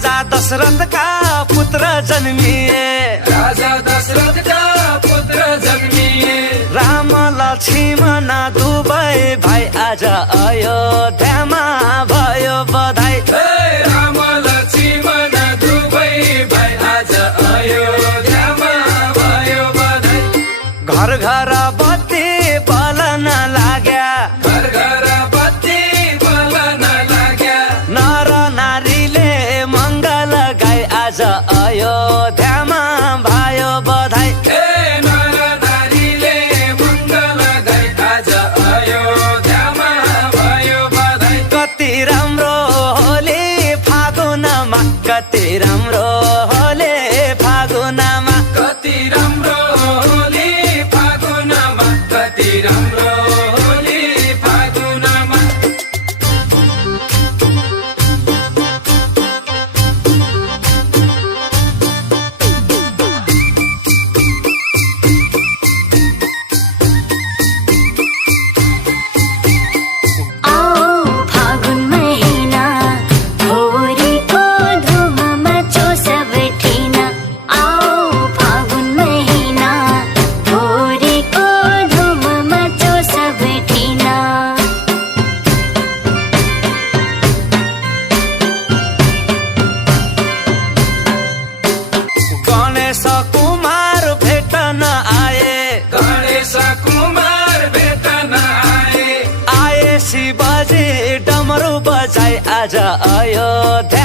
राजा दशरथका पुत्र जन्मिए, राजा दशरथका पुत्र जन्मिए। राम लक्ष्मण दुवै भाइ आज अयोध्यामा भयो बधाई। राम लक्ष्मण दुवै भाइ आज अयोध्यामा भयो बधाई। घर घर बत्ती बलन लाग्या, घर घर बत्ती बलन लाग्या। नर नारीले मङ्गल गाई आज अयोध्यामा भयो बधाई। नर नारीले मङ्गल गाई आज अयोध्यामा भयो बधाई। कति राम्रो होली फागुनमा, कति राम्रो होली फागुनमा, कति राम्रो होली फागुनमा, कति राम्रो होली फागुनमा। गणेश कुमार भेटन आए, गणेश कुमार भेटन आए। आए शिवजी डमरू बजाई आज अयोध्या